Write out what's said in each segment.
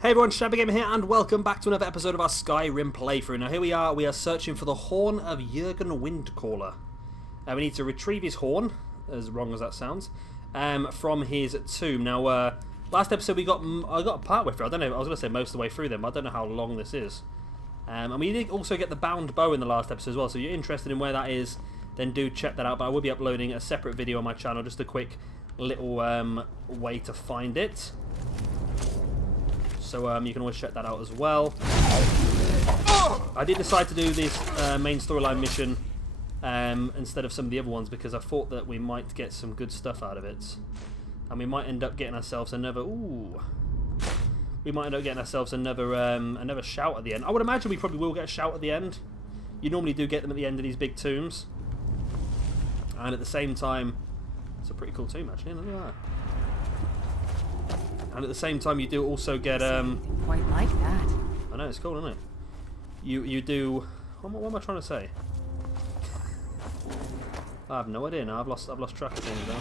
Hey everyone, Shabby here, and welcome back to another episode of our Skyrim playthrough. Now here we are searching for the horn of Jurgen Windcaller. We need to retrieve his horn, as wrong as that sounds, from his tomb. Now, last episode I got partway through, I don't know, I was going to say most of the way through them, but I don't know how long this is. And we did also get the bound bow in the last episode as well, so if you're interested in where that is, then do check that out. But I will be uploading a separate video on my channel, just a quick little way to find it. So you can always check that out as well. I did decide to do this main storyline mission instead of some of the other ones because I thought that we might get some good stuff out of it. And we might end up getting ourselves another... Ooh. We might end up getting ourselves another another shout at the end. I would imagine we probably will get a shout at the end. You normally do get them at the end of these big tombs. And at the same time... It's a pretty cool tomb actually, look at that. And at the same time, you do also get quite like that. I know, it's cool, isn't it? You do. What am I trying to say? I have no idea now. I've lost track of things now.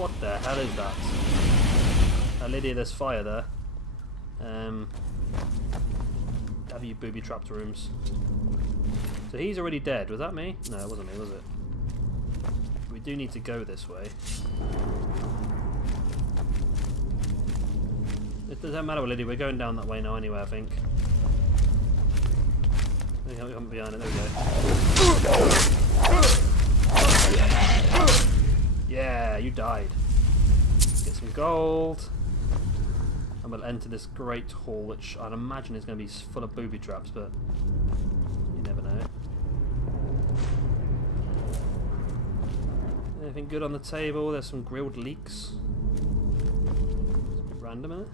What the hell is that? Lydia, there's fire there. Have you booby trapped rooms? So he's already dead. Was that me? No, it wasn't me, was it? We do need to go this way. It doesn't matter, Lydia. We're going down that way now anyway, I think. We come behind it. There we go. Yeah, you died. Get some gold. And we'll enter this great hall, which I'd imagine is going to be full of booby traps, but you never know. Anything good on the table? There's some grilled leeks. It's a bit random, isn't it?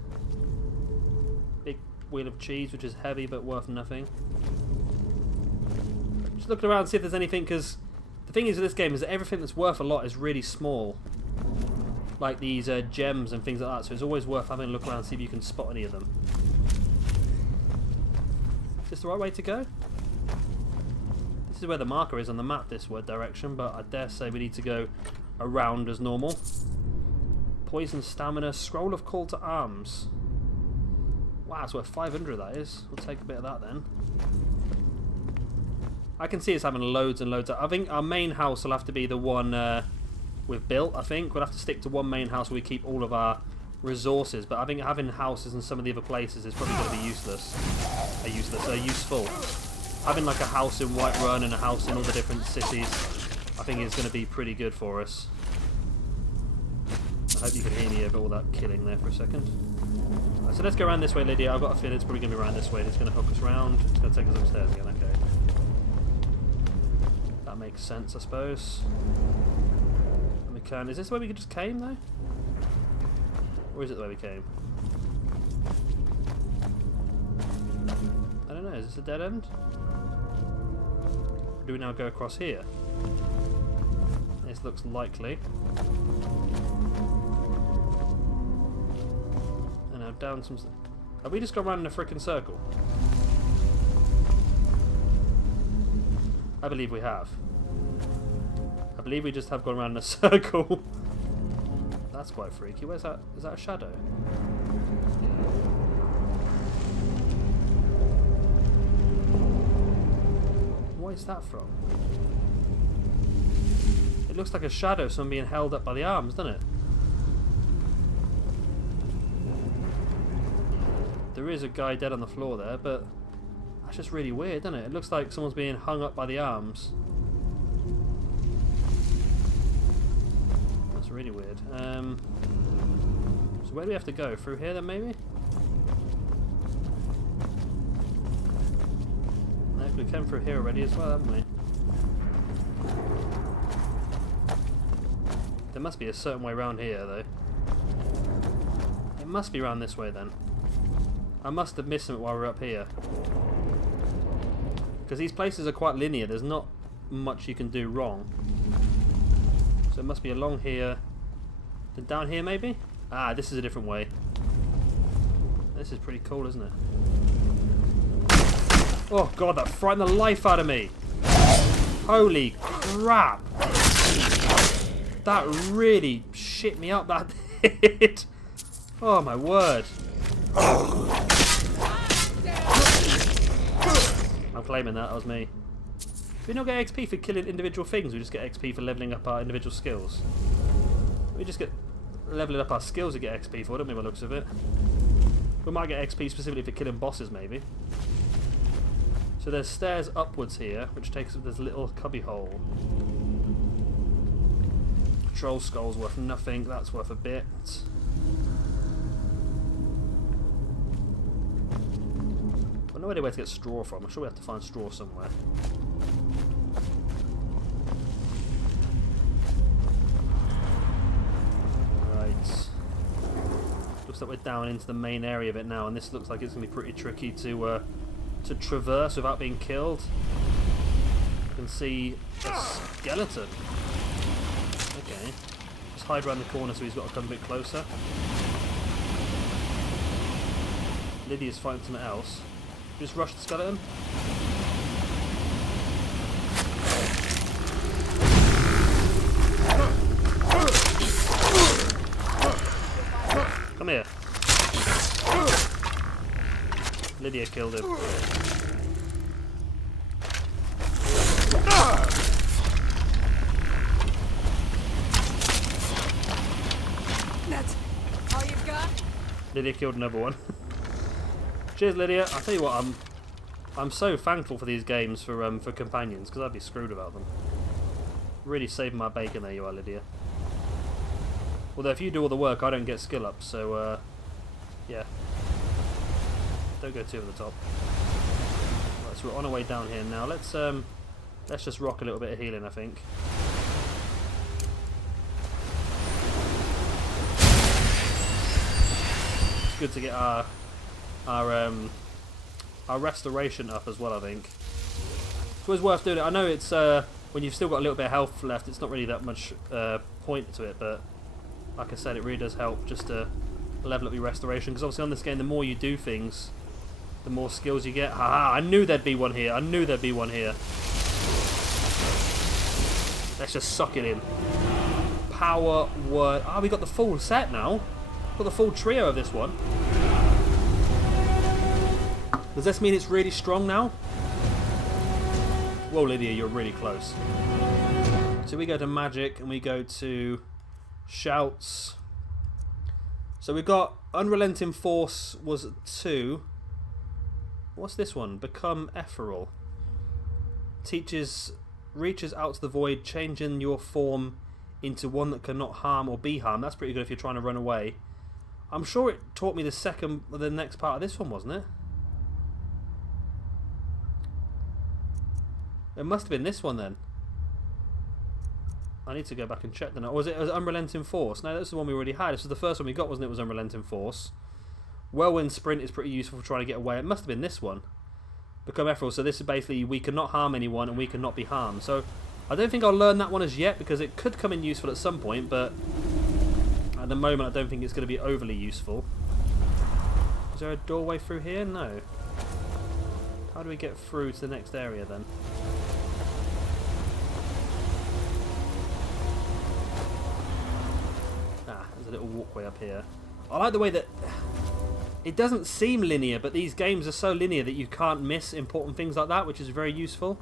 Big wheel of cheese, which is heavy but worth nothing. Just looking around to see if there's anything, because the thing is with this game is that everything that's worth a lot is really small. Like these gems and things like that, so it's always worth having a look around and see if you can spot any of them. Is this the right way to go? This is where the marker is on the map, this direction, but I dare say we need to go around as normal. Poison stamina, scroll of call to arms. Wow, it's worth 500 that is. We'll take a bit of that then. I can see us having loads and loads of... I think our main house will have to be the one we've built, I think. We'll have to stick to one main house where we keep all of our resources. But I think having houses in some of the other places is probably going to be useful. Having like a house in Whiterun and a house in all the different cities, I think is going to be pretty good for us. I hope you can hear me over all that killing there for a second. Right, so let's go around this way, Lydia. I've got a feeling it's probably going to be around this way. It's going to hook us round. It's going to take us upstairs again. Okay. That makes sense, I suppose. And we can... Is this the way we just came, though? Or is it the way we came? I don't know. Is this a dead end? Or do we now go across here? This looks likely. Down some... Have we just gone around in a frickin' circle? I believe we have. I believe we just have gone around in a circle. That's quite freaky. Where's that? Is that a shadow? What is that from? It looks like a shadow, someone being held up by the arms, doesn't it? There is a guy dead on the floor there, but that's just really weird, doesn't it? It looks like someone's being hung up by the arms. That's really weird. So where do we have to go? Through here then, maybe? No, we came through here already as well, haven't we? There must be a certain way around here, though. It must be around this way, then. I must have missed it while we're up here. Because these places are quite linear, there's not much you can do wrong. So it must be along here. Then down here maybe? Ah, this is a different way. This is pretty cool, isn't it? Oh god, that frightened the life out of me! Holy crap! That really shit me up, that did! Oh my word! I'm claiming that was me. Do we not get XP for killing individual things? We just get XP for leveling up our individual skills. We just get leveling up our skills to get XP for, don't we, by the looks of it? We might get XP specifically for killing bosses, maybe. So there's stairs upwards here, which takes us to this little cubby hole. Troll skull's worth nothing, that's worth a bit. I know where to get straw from. I'm sure we have to find straw somewhere. Right. Looks like we're down into the main area of it now, and this looks like it's going to be pretty tricky to traverse without being killed. You can see a skeleton. Okay. Just hide around the corner so he's got to come a bit closer. Lydia's fighting something else. Just rush the skeleton. Come here. Lydia killed him. That's all you've got? Lydia killed another one. Cheers, Lydia. I'll tell you what, I'm so thankful for these games for companions, because I'd be screwed without them. Really saving my bacon there you are, Lydia. Although if you do all the work, I don't get skill up, so yeah. Don't go too over the top. Right, so we're on our way down here now. Let's just rock a little bit of healing, I think. It's good to get our restoration up as well, I think. It's always worth doing it. I know it's when you've still got a little bit of health left, it's not really that much point to it, but like I said, it really does help just to level up your restoration, because obviously on this game, the more you do things, the more skills you get. Haha, I knew there'd be one here. I knew there'd be one here. Let's just suck it in. Power word. Ah, we got the full set now. Got the full trio of this one. Does this mean it's really strong now? Whoa, Lydia, you're really close. So we go to magic and we go to shouts. So we've got Unrelenting Force was 2. What's this one? Become Ethereal. Reaches out to the void, changing your form into one that cannot harm or be harmed. That's pretty good if you're trying to run away. I'm sure it taught me the next part of this one, wasn't it? It must have been this one then. I need to go back and check then. Or was it Unrelenting Force? No, that's the one we already had. This was the first one we got, wasn't it? Was Unrelenting Force. Whirlwind Sprint is pretty useful for trying to get away. It must have been this one. Become Ethereal. So this is basically we cannot harm anyone and we cannot be harmed. So I don't think I'll learn that one as yet, because it could come in useful at some point, but at the moment I don't think it's going to be overly useful. Is there a doorway through here? No. How do we get through to the next area then? Ah, there's a little walkway up here. I like the way that it doesn't seem linear, but these games are so linear that you can't miss important things like that, which is very useful.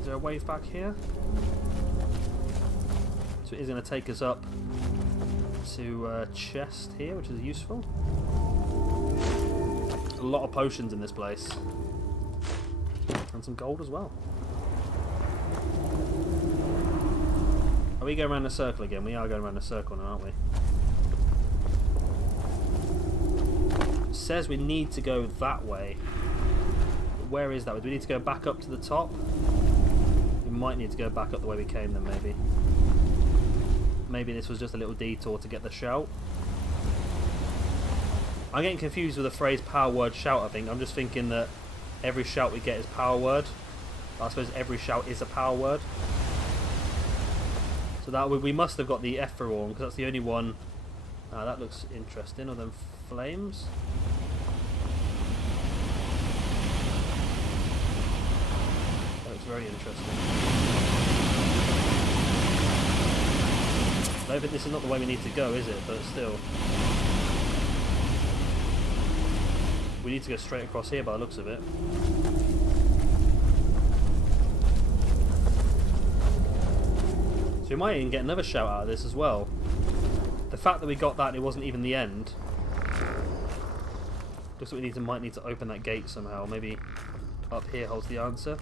Is there a wave back here? So it is going to take us up to a chest here, which is useful. A lot of potions in this place. And some gold as well. Are we going around the circle again? We are going around the circle now, aren't we? It says we need to go that way. But where is that? Do we need to go back up to the top? We might need to go back up the way we came then, maybe. Maybe this was just a little detour to get the shout. I'm getting confused with the phrase power word shout, I think. I'm just thinking that every shout we get is power word. I suppose every shout is a power word. So that we must have got the Ethereal, because that's the only one. That looks interesting. Other than flames. That looks very interesting. I don't think this is not the way we need to go, is it? But still. We need to go straight across here by the looks of it. So we might even get another shout out of this as well. The fact that we got that and it wasn't even the end. Looks like we might need to open that gate somehow. Maybe up here holds the answer.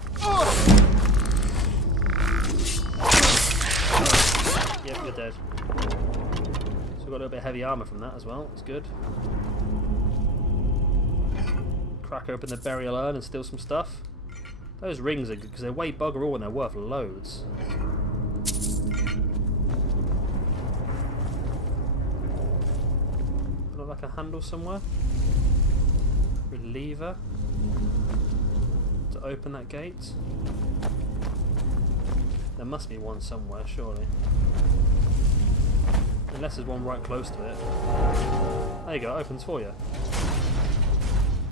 Yep, you're dead. So we've got a little bit of heavy armour from that as well. That's good. Crack open the burial urn and steal some stuff. Those rings are good because they weigh bugger all and they're worth loads. Look like a handle somewhere. Lever to open that gate. There must be one somewhere, surely. Unless there's one right close to it. There you go, it opens for you.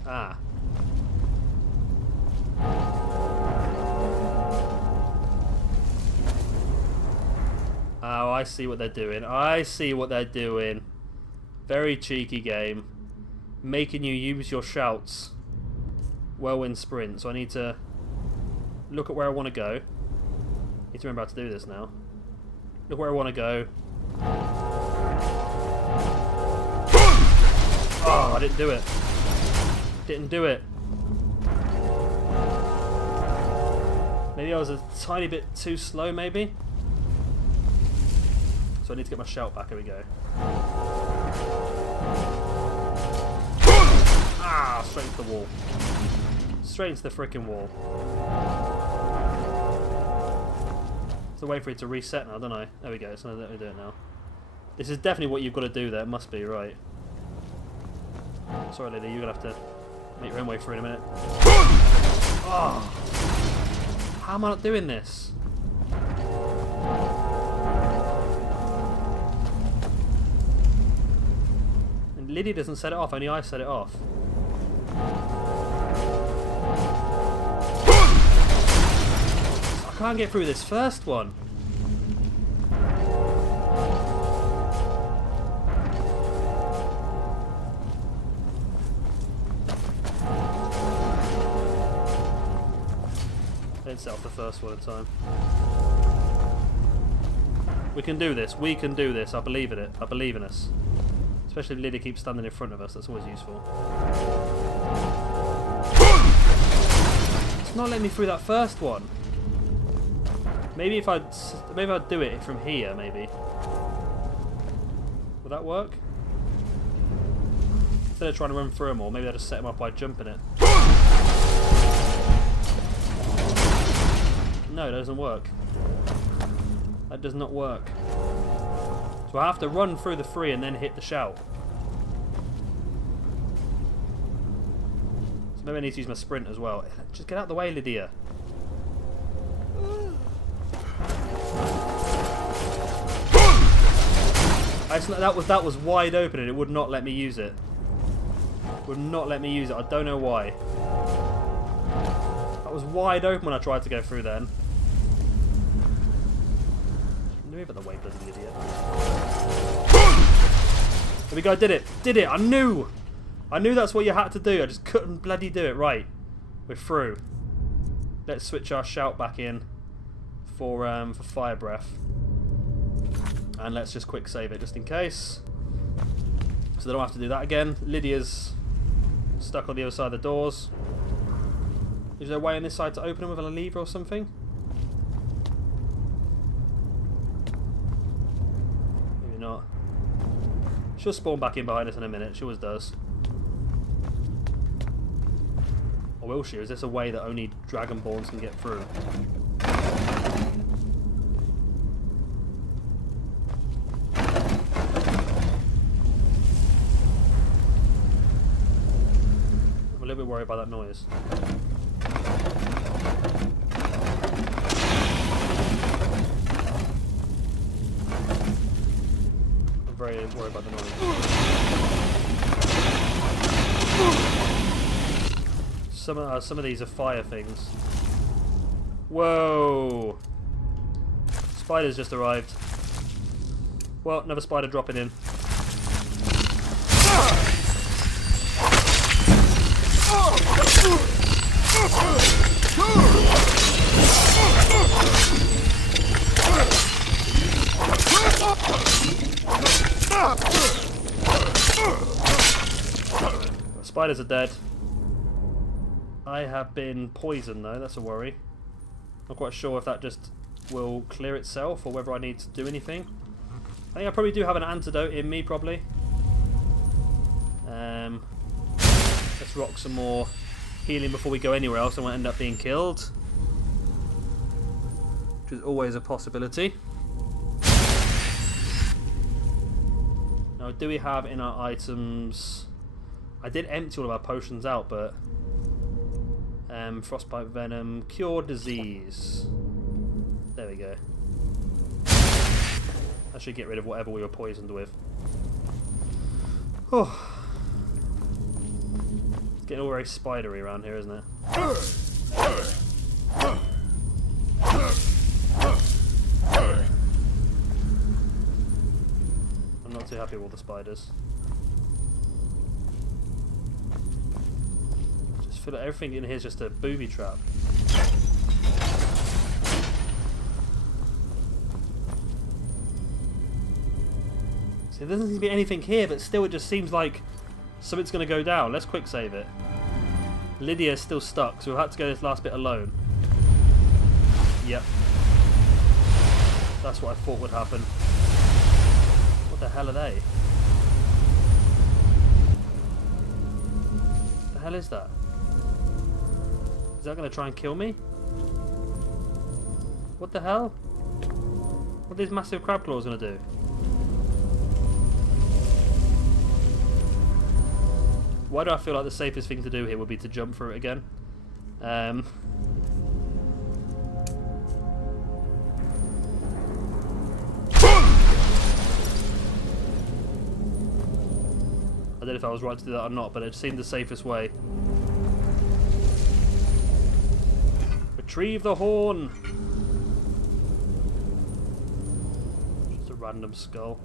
Ah. Oh, I see what they're doing. I see what they're doing. Very cheeky game. Making you use your shouts. Whirlwind sprint. So I need to look at where I want to go. Need to remember how to do this now. Look where I want to go. Oh, I didn't do it. Didn't do it. Maybe I was a tiny bit too slow, maybe? So I need to get my shout back. Here we go. Ah, straight into the wall. Straight into the freaking wall. It's a way for it to reset now, don't I? There we go, so let me do it now. This is definitely what you've got to do there, it must be, right. Sorry lady, you're going to have to make your own way through in a minute. Oh! How am I not doing this? And Lydia doesn't set it off, only I set it off. I can't get through this first one. Didn't set off the first one in time. We can do this. We can do this. I believe in it. I believe in us. Especially if Lydia keeps standing in front of us. That's always useful. It's not letting me through that first one. Maybe if I'd do it from here, maybe. Will that work? Instead of trying to run through them all, maybe I'll just set them up by jumping it. No, that doesn't work. That does not work. So I have to run through the three and then hit the shout. So maybe I need to use my sprint as well. Just get out of the way, Lydia. That was wide open and it would not let me use it. Would not let me use it. I don't know why. That was wide open when I tried to go through then. Move out the way, bloody idiot. There we go, did it. Did it. I knew that's what you had to do. I just couldn't bloody do it. Right. We're through. Let's switch our shout back in for fire breath. And let's just quick save it just in case. So they don't have to do that again. Lydia's stuck on the other side of the doors. Is there a way on this side to open them with a lever or something? Maybe not. She'll spawn back in behind us in a minute. She always does. Or will she? Is this a way that only Dragonborns can get through? I'm a little bit worried about that noise. I'm very worried about the noise. Some of these are fire things. Whoa! Spiders just arrived. Well, another spider dropping in. Spiders are dead. I have been poisoned though, that's a worry. Not quite sure if that just will clear itself or whether I need to do anything. I think I probably do have an antidote in me, probably. Let's rock some more healing before we go anywhere else. I won't end up being killed, which is always a possibility. Now, do we have in our items... I did empty all of our potions out, but... frostbite venom, cure disease. There we go. That should get rid of whatever we were poisoned with. Oh. It's getting all very spidery around here, isn't it? I'm not too happy with all the spiders. Just feel like everything in here is just a booby trap. See, there doesn't seem to be anything here, but still it just seems like something's going to go down. Let's quick save it. Lydia's still stuck, so we'll have to go this last bit alone. Yep. That's what I thought would happen. What the hell are they? What the hell is that? Is that going to try and kill me? What the hell? What are these massive crab claws going to do? Why do I feel like the safest thing to do here would be to jump through it again? I don't know if I was right to do that or not, but it seemed the safest way. Retrieve the horn! Just a random skull.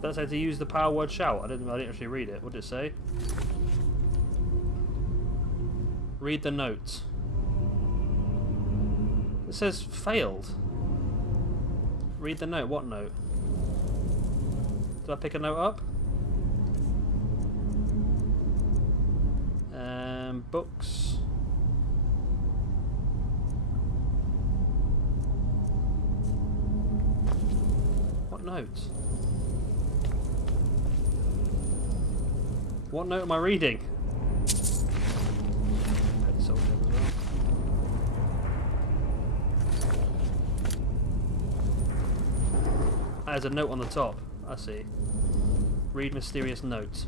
Does that say to use the power word shout? I didn't actually read it. What did it say? Read the note. It says failed. Read the note. What note? Did I pick a note up? Books. What note? What note am I reading? There's a note on the top. I see. Read mysterious note.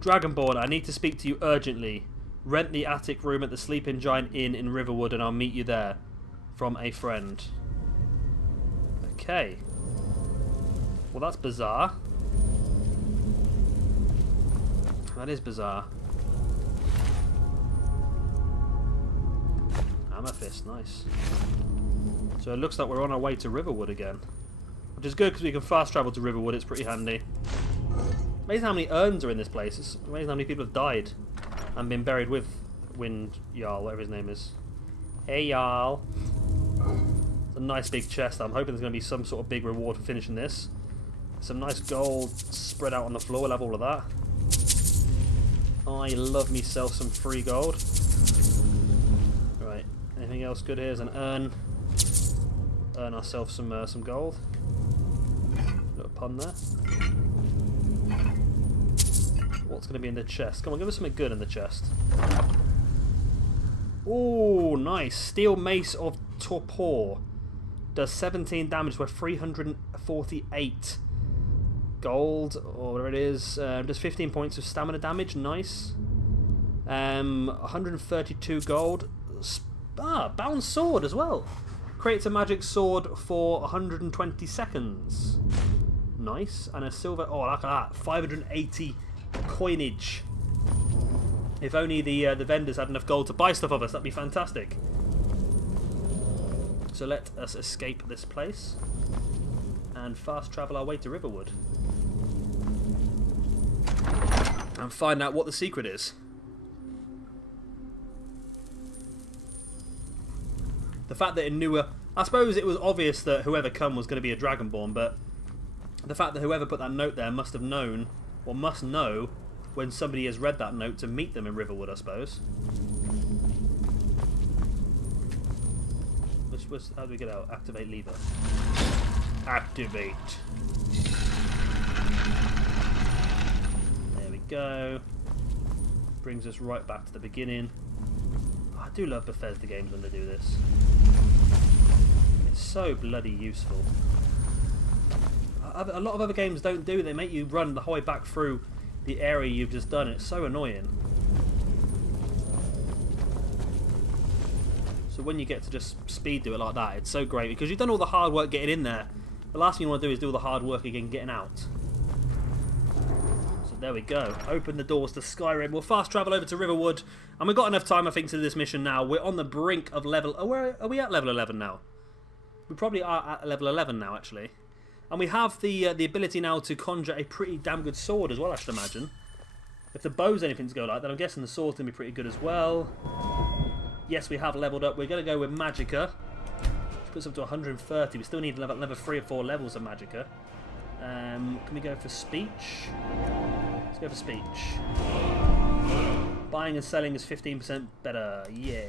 Dragonborn, I need to speak to you urgently. Rent the attic room at the Sleeping Giant Inn in Riverwood and I'll meet you there. From a friend. Okay. Well, that's bizarre. That is bizarre. Amethyst, nice. So it looks like we're on our way to Riverwood again. Which is good because we can fast travel to Riverwood, it's pretty handy. Amazing how many urns are in this place. It's amazing how many people have died and been buried with Windcaller, whatever his name is. Hey, Jarl. It's a nice big chest. I'm hoping there's going to be some sort of big reward for finishing this. Some nice gold spread out on the floor. We'll have all of that. I love myself some free gold. Right. Anything else good here? There's an urn. Earn ourselves some gold. Little pun there. What's going to be in the chest? Come on, give us something good in the chest. Oh, nice. Steel Mace of Torpor. Does 17 damage with 348 gold, or whatever it is. Does 15 points of stamina damage. Nice. 132 gold. Bound sword as well. Creates a magic sword for 120 seconds. Nice. And a silver... Oh, look at that. 580 coinage. If only the vendors had enough gold to buy stuff of us, that'd be fantastic. So let us escape this place and fast travel our way to Riverwood and find out what the secret is. The fact that in newer... I suppose it was obvious that whoever come was going to be a Dragonborn, but the fact that whoever put that note there must have known, or must know, when somebody has read that note to meet them in Riverwood, I suppose. How do we get out? Activate lever. Activate. There we go. Brings us right back to the beginning. Oh, I do love Bethesda games when they do this. It's so bloody useful. A lot of other games don't do. They make you run the whole way back through the area you've just done. It's so annoying. So when you get to just speed do it like that, it's so great because you've done all the hard work getting in there. The last thing you want to do is do all the hard work again getting out. So there we go. Open the doors to Skyrim. We'll fast travel over to Riverwood, and we've got enough time, I think, to do this mission now. We're on the brink of level... Oh, where are we at level 11 now? We probably are at level 11 now, actually. And we have the ability now to conjure a pretty damn good sword as well, I should imagine. If the bow's anything to go like, then I'm guessing the sword's going to be pretty good as well. Yes, we have leveled up. We're going to go with Magicka. Which puts up to 130. We still need level 3 or 4 levels of Magicka. Can we go for speech? Let's go for speech. Buying and selling is 15% better. Yeah.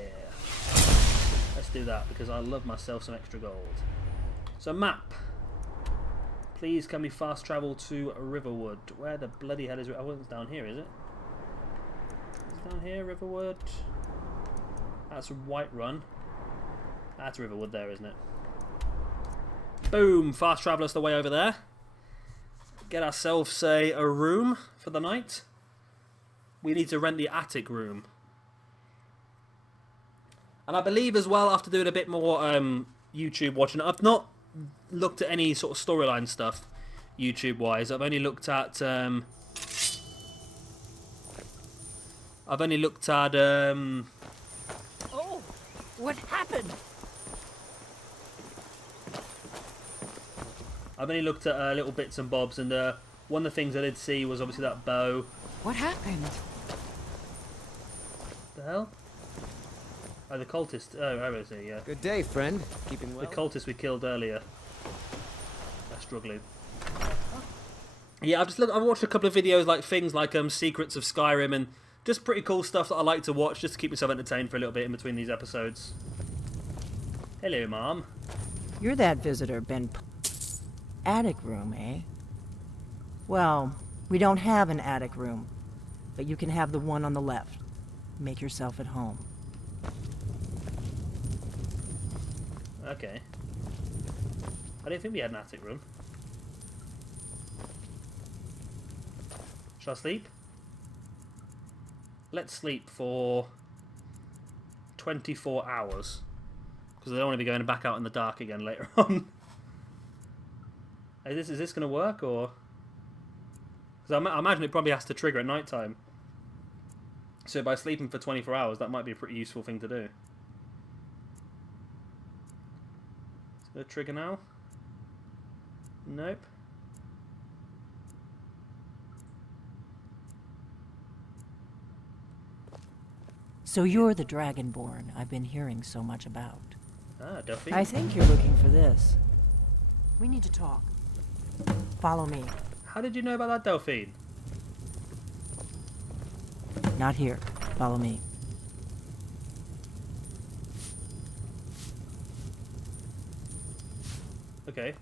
Let's do that because I love myself some extra gold. So map. Please can we fast travel to Riverwood? Where the bloody hell is it? Oh, it's down here, is it? It's down here, Riverwood. That's Whiterun. That's Riverwood there, isn't it? Boom! Fast travel us the way over there. Get ourselves, say, a room for the night. We need to rent the attic room. And I believe as well, after doing a bit more YouTube watching, I've not looked at any sort of storyline stuff YouTube-wise. I've only looked at... Oh, what happened? I've only looked at little bits and bobs, and one of the things I did see was obviously that bow. What happened? The hell? Oh, the cultist. Oh, I see, yeah. Good day, friend. Keeping well? The cultist we killed earlier. They're struggling. Yeah, I've watched a couple of videos, like things like Secrets of Skyrim, and just pretty cool stuff that I like to watch just to keep myself entertained for a little bit in between these episodes. Hello, Mom. You're that visitor, Ben. Attic room, eh? Well, we don't have an attic room, but you can have the one on the left. Make yourself at home. Okay. I didn't think we had an attic room. Shall I sleep? Let's sleep for 24 hours. Because I don't want to be going back out in the dark again later on. Is this going to work, or... Because I imagine it probably has to trigger at night time. So by sleeping for 24 hours, that might be a pretty useful thing to do. Is it a trigger now? Nope. So you're the Dragonborn I've been hearing so much about. Ah, Delphine. I think you're looking for this. We need to talk. Follow me. How did you know about that, Delphine? Not here. Follow me. Okay.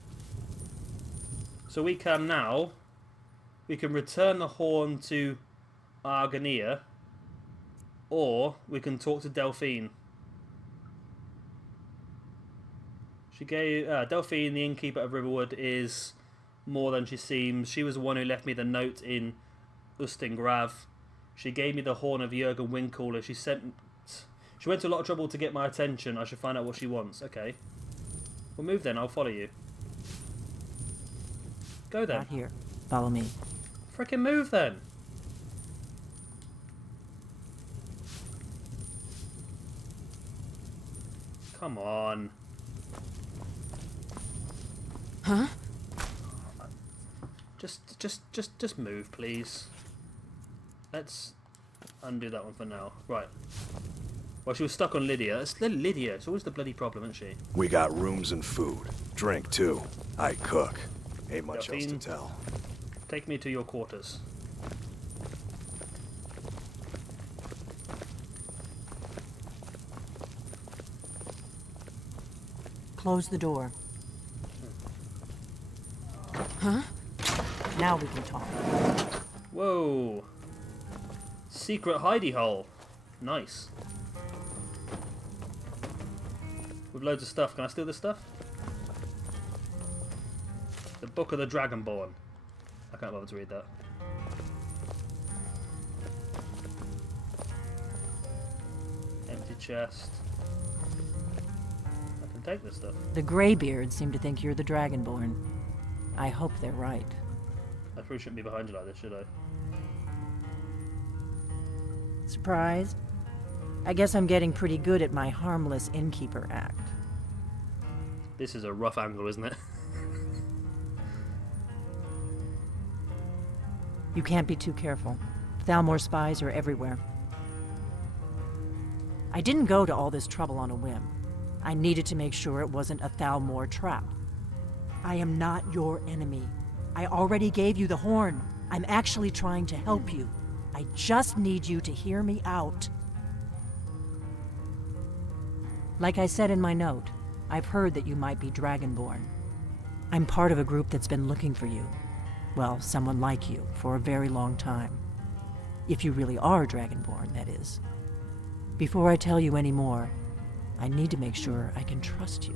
So we can now... We can return the horn to Argania, or we can talk to Delphine. She gave... Delphine, the innkeeper of Riverwood, is more than she seems. She was the one who left me the note in Ustingrav. She gave me the horn of Jurgen Windcaller. She went to a lot of trouble to get my attention. I should find out what she wants. Okay. Well, move then. I'll follow you. Go then. Not here. Follow me. Frickin' move then. Come on. Huh? Just move, please. Let's undo that one for now. Right. Well, she was stuck on Lydia. It's Lydia. It's always the bloody problem, isn't she? We got rooms and food. Drink, too. I cook. Ain't much else to Delphine, tell. take me to your quarters. Close the door. Huh? Now we can talk. Whoa. Secret hidey hole. Nice. With loads of stuff. Can I steal this stuff? The Book of the Dragonborn. I can't bother to read that. Empty chest. I can take this stuff. The Greybeards seem to think you're the Dragonborn. I hope they're right. I probably shouldn't be behind you like this, should I? Surprised? I guess I'm getting pretty good at my harmless innkeeper act. This is a rough angle, isn't it? You can't be too careful. Thalmor spies are everywhere. I didn't go to all this trouble on a whim. I needed to make sure it wasn't a Thalmor trap. I am not your enemy. I already gave you the horn. I'm actually trying to help you. I just need you to hear me out. Like I said in my note, I've heard that you might be Dragonborn. I'm part of a group that's been looking for you. Well, someone like you, for a very long time. If you really are Dragonborn, that is. Before I tell you any more, I need to make sure I can trust you.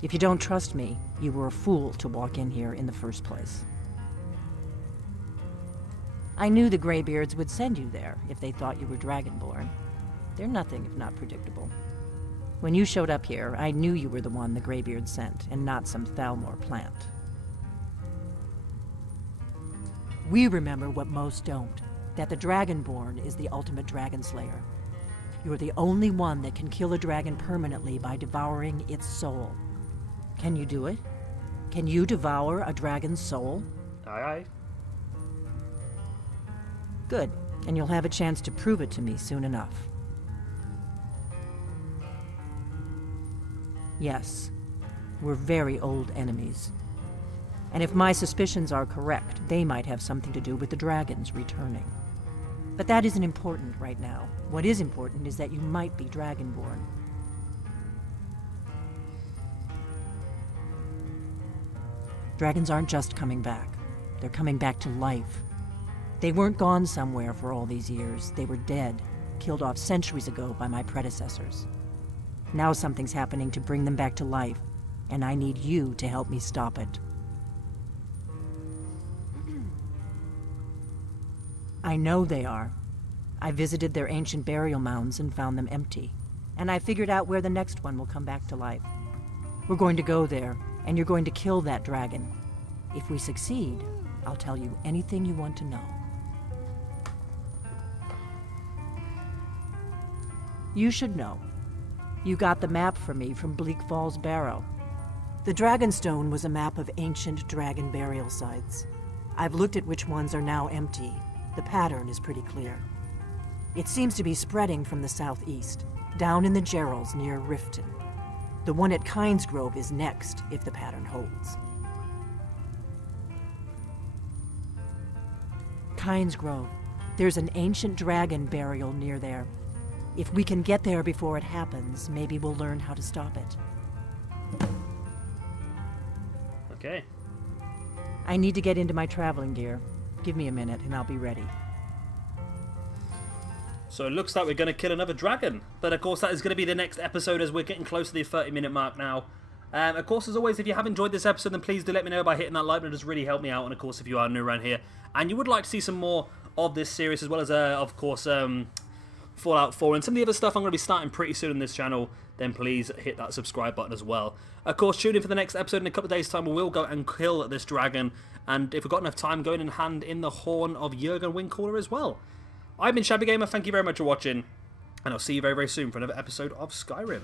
If you don't trust me, you were a fool to walk in here in the first place. I knew the Greybeards would send you there if they thought you were Dragonborn. They're nothing if not predictable. When you showed up here, I knew you were the one the Greybeards sent, and not some Thalmor plant. We remember what most don't, that the Dragonborn is the ultimate dragon slayer. You're the only one that can kill a dragon permanently by devouring its soul. Can you do it? Can you devour a dragon's soul? Aye, aye. Good, and you'll have a chance to prove it to me soon enough. Yes, we're very old enemies. And if my suspicions are correct, they might have something to do with the dragons returning. But that isn't important right now. What is important is that you might be Dragonborn. Dragons aren't just coming back. They're coming back to life. They weren't gone somewhere for all these years. They were dead, killed off centuries ago by my predecessors. Now something's happening to bring them back to life, and I need you to help me stop it. I know they are. I visited their ancient burial mounds and found them empty. And I figured out where the next one will come back to life. We're going to go there, and you're going to kill that dragon. If we succeed, I'll tell you anything you want to know. You should know. You got the map for me from Bleak Falls Barrow. The Dragonstone was a map of ancient dragon burial sites. I've looked at which ones are now empty. The pattern is pretty clear. It seems to be spreading from the southeast, down in the Gerals near Riften. The one at Kynesgrove is next, if the pattern holds. Kynesgrove. There's an ancient dragon burial near there. If we can get there before it happens, maybe we'll learn how to stop it. Okay. I need to get into my traveling gear. Give me a minute and I'll be ready. So it looks like we're going to kill another dragon. But of course that is going to be the next episode as we're getting close to the 30-minute mark now. Of course, as always, if you have enjoyed this episode, then please do let me know by hitting that like button. It does really help me out. And of course, if you are new around here and you would like to see some more of this series, as well as, of course, Fallout 4 and some of the other stuff I'm going to be starting pretty soon on this channel, then please hit that subscribe button as well. Of course, tune in for the next episode in a couple of days' time. We will go and kill this dragon. And if we've got enough time, going and hand in the horn of Jurgen Windcaller as well. I've been Shabby Gamer. Thank you very much for watching, and I'll see you very, very soon for another episode of Skyrim.